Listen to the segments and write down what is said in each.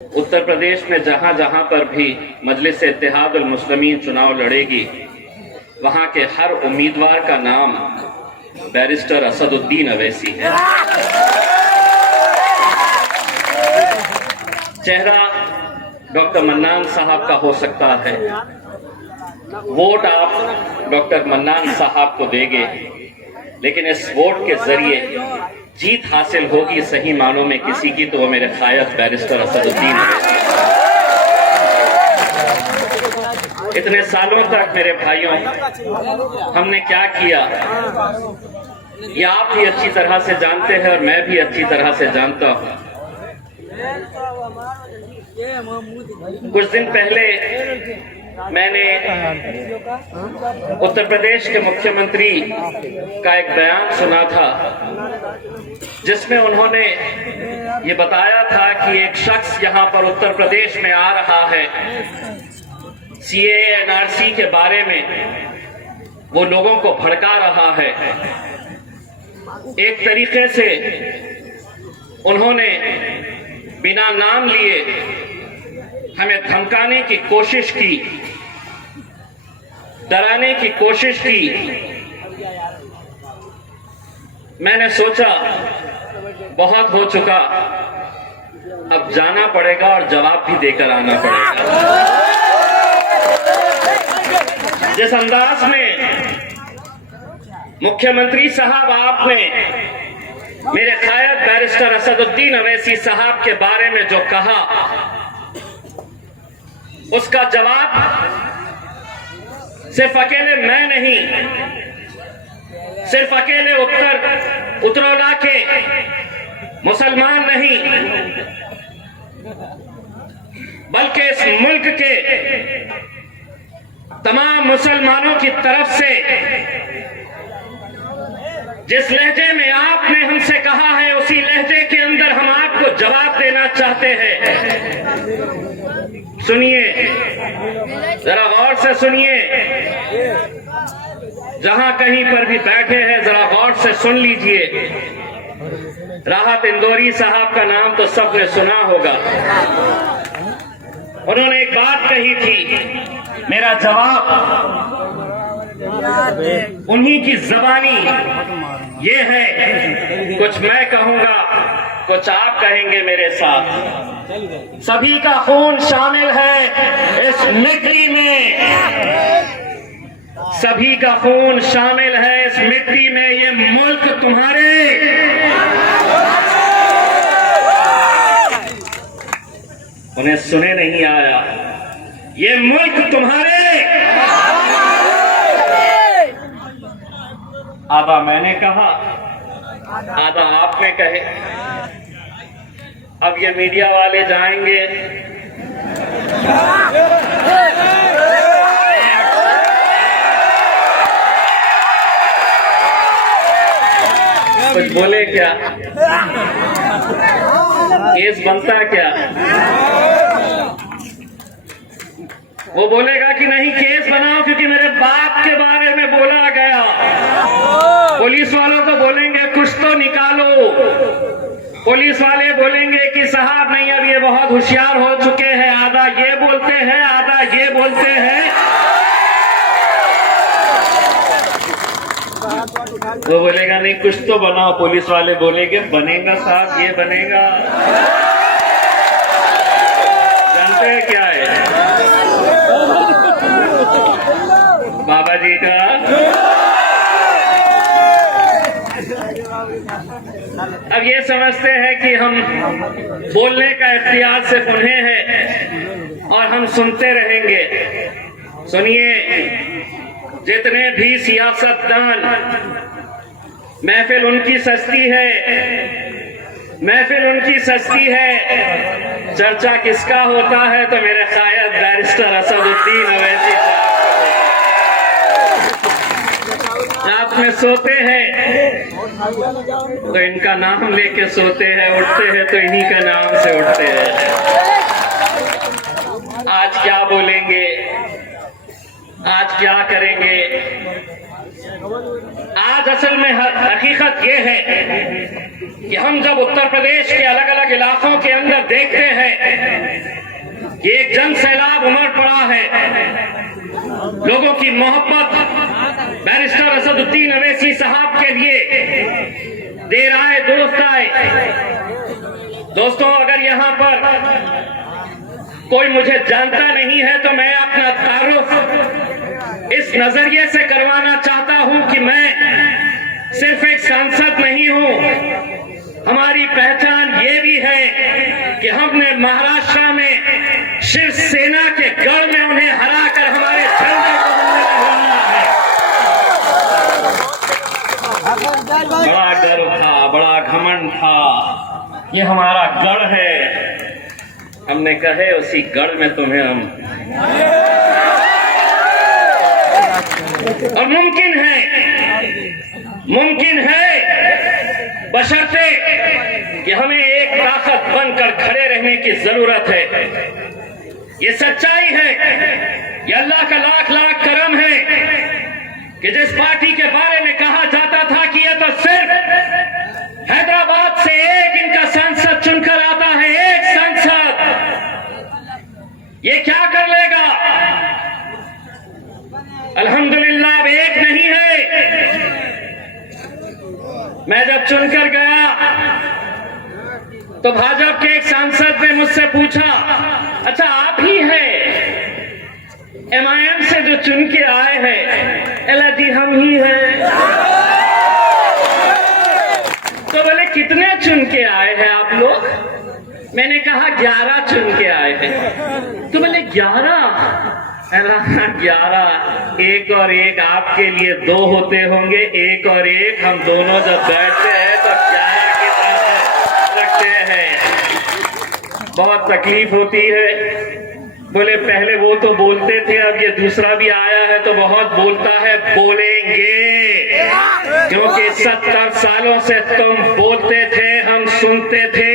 उत्तर प्रदेश में जहां जहां पर भी मजलिस इत्तेहादुल मुस्लिमीन चुनाव लड़ेगी, वहां के हर उम्मीदवार का नाम बैरिस्टर असदुद्दीन अवैसी है। चेहरा डॉक्टर मन्नान साहब का हो सकता है, वोट आप डॉक्टर मन्नान साहब को देंगे, लेकिन इस वोट के जरिए जीत हासिल होगी सही मानों में किसी की, तो वो मेरे शायद बैरिस्टर असदुद्दीन अवैसी। इतने सालों तक मेरे भाइयों हमने क्या किया, ये आप भी अच्छी तरह से जानते हैं और मैं भी अच्छी तरह से जानता हूं। कुछ दिन पहले मैंने उत्तर प्रदेश के मुख्यमंत्री का एक बयान सुना था, जिसमें उन्होंने ये बताया था कि एक शख्स यहाँ पर उत्तर प्रदेश में आ रहा है, सीएए एनआरसी के बारे में वो लोगों को भड़का रहा है। एक तरीके से उन्होंने बिना नाम लिए हमें धमकाने की कोशिश की, डराने की कोशिश की। मैंने सोचा बहुत हो चुका, अब जाना पड़ेगा और जवाब भी देकर आना पड़ेगा। जिस अंदाज में मुख्यमंत्री साहब आपने मेरे कायद बैरिस्टर असदुद्दीन अवैसी साहब के बारे में जो कहा, उसका जवाब सिर्फ अकेले मैं नहीं, सिर्फ अकेले उत्तरौला के मुसलमान नहीं, बल्कि इस मुल्क के तमाम मुसलमानों की तरफ से जिस लहजे में आपने हमसे कहा है, उसी लहजे के अंदर हम आपको जवाब देना चाहते हैं। सुनिए, जरा गौर से सुनिए, जहां कहीं पर भी बैठे हैं जरा गौर से सुन लीजिए। राहत इंदौरी साहब का नाम तो सबने सुना होगा। उन्होंने एक बात कही थी, मेरा जवाब उन्हीं की जबानी ये है, कुछ मैं कहूंगा कुछ आप कहेंगे मेरे साथ। सभी का खून शामिल है इस मिट्टी में, सभी का खून शामिल है इस मिट्टी में। ये मुल्क तुम्हारे, उन्हें सुने नहीं आया, ये मुल्क तुम्हारे। आधा मैंने कहा, आधा आपने कहे। अब ये मीडिया वाले जाएंगे, कुछ बोले क्या, केस बनता क्या? वो बोलेगा कि नहीं केस बनाओ क्योंकि मेरे बाप के बारे में बोला गया। पुलिस वालों को बोलेंगे कुछ तो निकालो, पुलिस वाले बोलेंगे कि साहब नहीं, अब ये बहुत होशियार हो चुके हैं, आधा ये बोलते हैं आधा ये बोलते हैं। वो बोलेगा नहीं कुछ तो बनाओ, पुलिस वाले बोलेंगे बनेगा साहब, ये बनेगा। जानते हैं क्या है बाबा जी का? अब ये समझते हैं कि हम बोलने का इख्तियार सिर्फ उन्हें है और हम सुनते रहेंगे। सुनिए, जितने भी सियासतदान, महफिल उनकी सस्ती है, महफिल उनकी सस्ती है, चर्चा किसका होता है तो मेरे शायद बैरिस्टर असदुद्दीन अवैसी रात में सोते हैं तो इनका नाम लेके सोते हैं, उठते हैं तो इन्हीं का नाम से उठते हैं। आज क्या बोलेंगे, आज क्या करेंगे? आज असल में हकीकत ये है कि हम जब उत्तर प्रदेश के अलग अलग इलाकों के अंदर देखते हैं कि एक जन सैलाब उमड़ पड़ा है, लोगों की मोहब्बत बैरिस्टर असदुद्दीन अवैसी साहब के लिए देर आए दोस्त आए। दोस्तों, अगर यहाँ पर कोई मुझे जानता नहीं है तो मैं अपना तारुफ इस नजरिए से करवाना चाहता हूं कि मैं सिर्फ एक सांसद नहीं हूं, हमारी पहचान ये भी है कि हमने महाराष्ट्र में शिवसेना के गढ़ में उन्हें हराकर हमारे झंडे को बुलंद करवाया है। बड़ा गर्व था, बड़ा घमंड था, ये हमारा गढ़ है। हमने कहे उसी गढ़ में तुम्हें हम, और मुमकिन है बशर्ते कि हमें एक ताकत बनकर खड़े रहने की जरूरत है। ये सच्चाई है, ये अल्लाह का लाख लाख करम है कि जिस पार्टी के बारे में कहा जाता था कि ये तो सिर्फ हैदराबाद से एक इनका सांसद चुनकर आता है, एक सांसद, ये क्या कर लेगा? अल्हम्दुलिल्लाह अब एक नहीं है। मैं जब चुनकर गया तो भाजपा के एक सांसद ने मुझसे पूछा, अच्छा आप ही हैं MIM से जो चुन के आए हैं? अल्लाह जी हम ही हैं। तो बोले कितने चुन के आए हैं आप लोग? मैंने कहा 11 चुन के आए हैं। तो बोले 11? 11, एक और एक आपके लिए 2 होते होंगे, एक और एक हम दोनों जब बैठते हैं तो 11 की तरह रखते हैं। बहुत तकलीफ होती है। बोले पहले वो तो बोलते थे, अब ये दूसरा भी आया है तो बहुत बोलता है। बोलेंगे, क्योंकि 70 सालों से तुम बोलते थे, हम सुनते थे,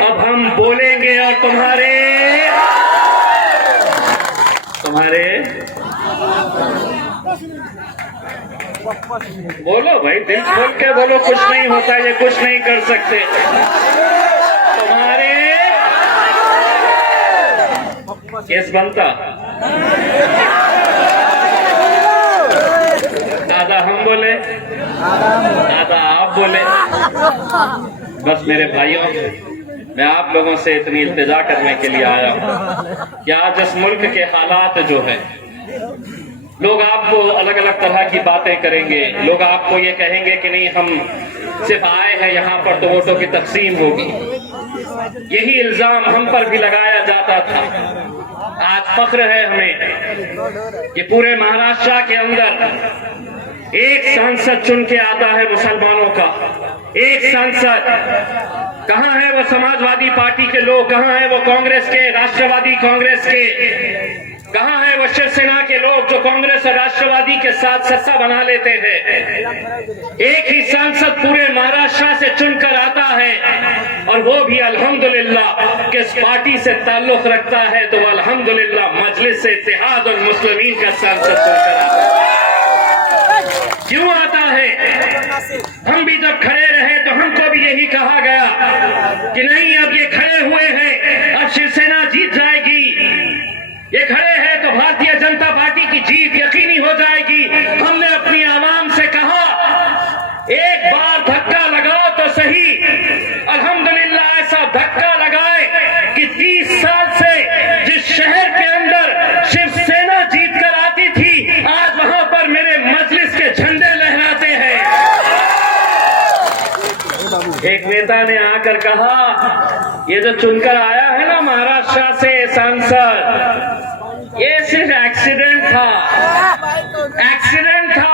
अब हम बोलेंगे। और तुम्हारे बोलो भाई, दिल खोल के बोलो, कुछ नहीं होता, ये कुछ नहीं कर सकते। तुम्हारे केस बनता, दादा हम बोले, दादा आप बोले। बस मेरे भाइयों, मैं आप लोगों से इतनी इल्तिजा करने के लिए आया हूं कि आज इस मुल्क के हालात जो है, लोग आपको अलग अलग तरह की बातें करेंगे। लोग आपको ये कहेंगे कि नहीं हम सिर्फ आए हैं यहाँ पर तो वोटों की तकसीम होगी। यही इल्जाम हम पर भी लगाया जाता था। आज फख्र है हमें कि पूरे महाराष्ट्र के अंदर एक सांसद चुन के आता है मुसलमानों का, एक सांसद। कहां है वो समाजवादी पार्टी के लोग, कहां है वो कांग्रेस के, राष्ट्रवादी कांग्रेस के, कहां है वो शिवसेना के लोग जो कांग्रेस और राष्ट्रवादी के साथ सत्ता बना लेते हैं? एक ही सांसद पूरे महाराष्ट्र से चुनकर आता है, और वो भी अल्हम्दुलिल्लाह किस पार्टी से ताल्लुक रखता है, तो वो अल्हम्दुलिल्लाह मजलिस इत्तेहाद और मुस्लिमीन का सांसद चुनकर आता है। क्यों आता है? हम भी जब खड़े रहे तो हमको भी यही कहा गया कि नहीं, अब ये खड़े हुए हैं, अब शिवसेना जीत जाएगी, ये खड़े हैं तो भारतीय जनता पार्टी की जीत यकीनी हो जाएगी। हमने अपनी आवाम से कहा, एक बार धक्का लगाओ तो सही। अल्हम्दुलिल्लाह ऐसा धक्का लगाए कि 30 साल से जिस शहर के अंदर शिवसेना जीत कर आती थी, आज वहां पर मेरे मजलिस के झंडे लहराते हैं। एक नेता ने आकर कहा, ये जो चुनकर आया है ना महाराष्ट्र से सांसद, ये सिर्फ एक्सीडेंट था,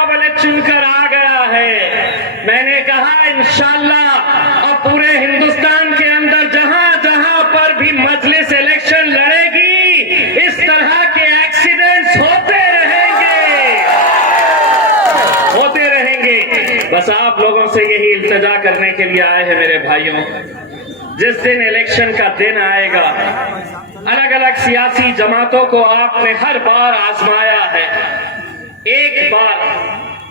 बोले चुनकर आ गया है। मैंने कहा इंशाल्लाह अब पूरे हिंदुस्तान के अंदर जहां जहां पर भी मजलिस इलेक्शन लड़ेगी, इस तरह के एक्सीडेंट्स होते रहेंगे। बस आप लोगों से यही इल्तिजा करने के लिए आए हैं मेरे भाइयों, जिस दिन इलेक्शन का दिन आएगा, अलग अलग सियासी जमातों को आपने हर बार आजमाया है। एक बार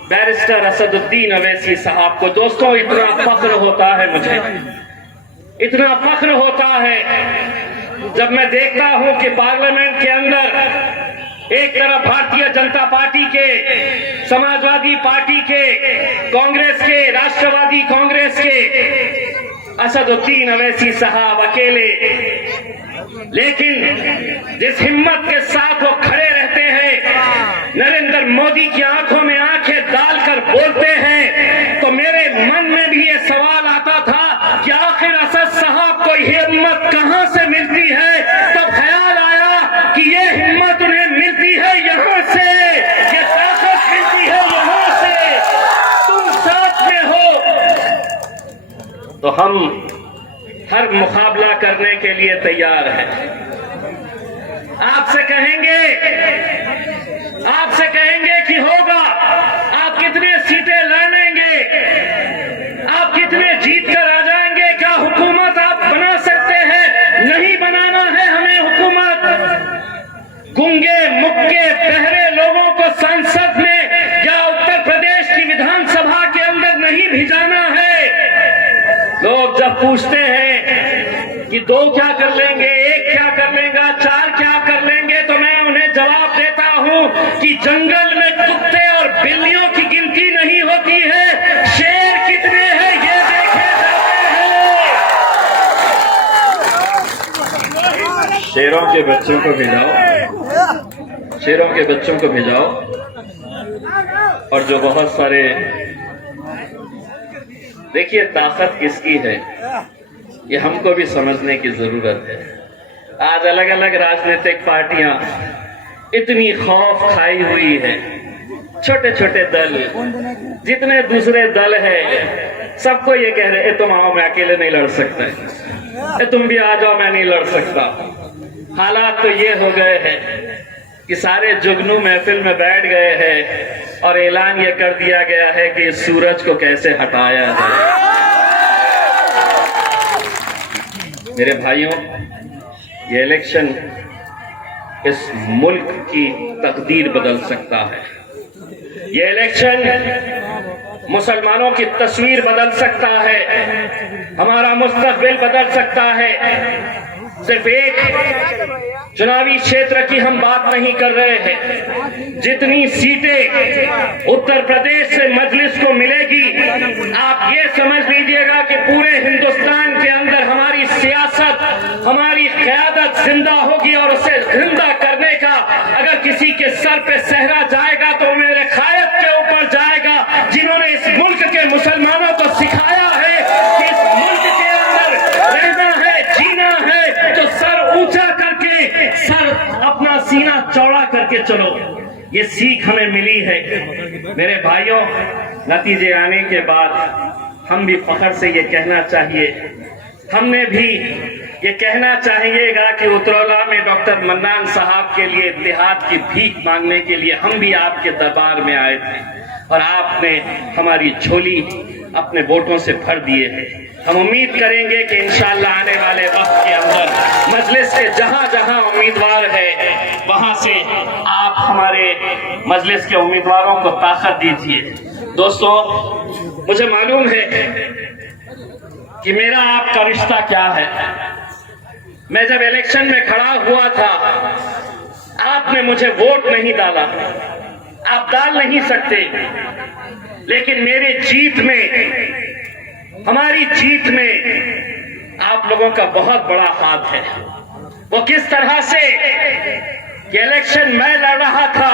बैरिस्टर असदुद्दीन अवैसी साहब को। दोस्तों, इतना फख्र होता है मुझे, इतना फख्र होता है जब मैं देखता हूं कि पार्लियामेंट के अंदर एक तरफ भारतीय जनता पार्टी के, समाजवादी पार्टी के, कांग्रेस के, राष्ट्रवादी कांग्रेस के असदुद्दीन अवैसी साहब अकेले, लेकिन जिस हिम्मत के साथ वो खड़े रहते हैं, नरेंद्र मोदी की आंखों में आंखें डालकर बोलते हैं, तो मेरे मन में भी ये सवाल आता था कि आखिर असद साहब को ये हिम्मत कहां से मिलती है। तब ख्याल आया कि ये हिम्मत उन्हें मिलती है यहां से, ये ताकत मिलती है यहां से। तुम साथ में हो तो हम हर मुकाबला करने के लिए तैयार हैं। आपसे कहेंगे कि होगा, आप कितने सीटें लड़ेंगे, आप कितने जीत कर आ जाएंगे, क्या हुकूमत आप बना सकते हैं? नहीं बनाना है हमें हुकूमत। गूंगे मुक्के बहरे लोगों को संसद में या उत्तर प्रदेश की विधानसभा के अंदर नहीं भिजाना है। लोग जब पूछते हैं कि 2 क्या कर लेंगे, 1 क्या कर लेगा, 4 क्या कर लेंगे, तो मैं उन्हें जवाब देता हूं कि जंगल में कुत्ते और बिल्लियों की गिनती नहीं होती है, शेर कितने हैं ये देखे जाते हैं। शेरों के बच्चों को भिजाओ, शेरों के बच्चों को भिजाओ, और जो बहुत सारे, देखिए ताकत किसकी है ये हमको भी समझने की जरूरत है। आज अलग अलग राजनीतिक पार्टियां इतनी खौफ खाई हुई है, छोटे छोटे दल, जितने दूसरे दल है, सबको ये कह रहे तुम आओ, मैं अकेले नहीं लड़ सकता, तुम भी आ जाओ, मैं नहीं लड़ सकता। हालात तो ये हो गए हैं कि सारे जुगनू महफिल में बैठ गए हैं और ऐलान ये कर दिया गया है कि इस सूरज को कैसे हटाया जाए। मेरे भाइयों, ये इलेक्शन इस मुल्क की तकदीर बदल सकता है। ये इलेक्शन मुसलमानों की तस्वीर बदल सकता है, हमारा मुस्तकबिल बदल सकता है। सिर्फ एक चुनावी क्षेत्र की हम बात नहीं कर रहे हैं। जितनी सीटें उत्तर प्रदेश से मजलिस को मिलेगी, आप ये समझ लीजिएगा कि पूरे हिंदुस्तान के अंदर हमारी सियासत, हमारी क़यादत जिंदा होगी। और उसे जिंदा करने का अगर किसी के सर पे सहरा जाएगा तो मेरे कायद के ऊपर जाएगा, जिन्होंने इस मुल्क के मुसलमानों को सिखाया है कि इस मुल्क के अंदर रहना है, जीना है, तो सर ऊंचा करके, सर अपना सीना चौड़ा करके चलो। ये सीख हमें मिली है। मेरे भाइयों, नतीजे आने के बाद हम भी फख्र से ये कहना चाहिए, हमने भी ये कहना चाहिएगा कि उतरौला में डॉक्टर मन्नान साहब के लिए इत्तेहाद की भीख मांगने के लिए हम भी आपके दरबार में आए थे और आपने हमारी झोली अपने वोटों से भर दिए हैं। हम उम्मीद करेंगे कि इंशाअल्लाह आने वाले वक्त के अंदर मजलिस के जहां जहां उम्मीदवार है वहां से आप हमारे मजलिस के उम्मीदवारों को ताकत दीजिए। दोस्तों, मुझे मालूम है कि मेरा आपका रिश्ता क्या है। मैं जब इलेक्शन में खड़ा हुआ था, आपने मुझे वोट नहीं डाला, आप डाल नहीं सकते, लेकिन मेरे जीत में, हमारी जीत में आप लोगों का बहुत बड़ा हाथ है। वो किस तरह से कि इलेक्शन मैं लड़ रहा था,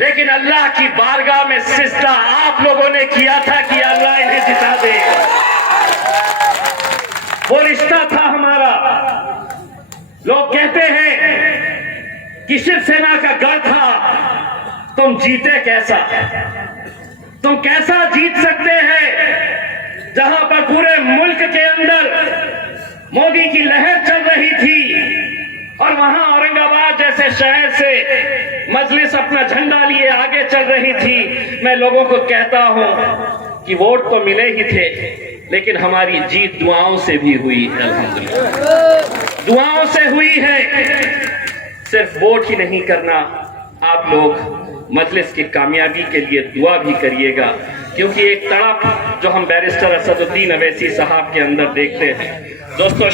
लेकिन अल्लाह की बारगाह में सिजदा आप लोगों ने किया था कि अल्लाह इन्हें जिता दे। वो रिश्ता था हमारा। लोग कहते हैं कि शिवसेना का गढ़ था, तुम जीते कैसा? तुम कैसा जीत सकते हैं जहां पर पूरे मुल्क के अंदर मोदी की लहर चल रही थी और वहां औरंगाबाद जैसे शहर से मजलिस अपना झंडा लिए आगे चल रही थी। मैं लोगों को कहता हूं कि वोट तो मिले ही थे, लेकिन हमारी जीत दुआओं से भी हुई है। अल्हम्दुलिल्लाह, दुआओं से हुई है। सिर्फ वोट ही नहीं करना, आप लोग मजलिस की कामयाबी के लिए दुआ भी करिएगा, क्योंकि एक तड़प जो हम बैरिस्टर असदुद्दीन अवैसी साहब के अंदर देखते हैं दोस्तों।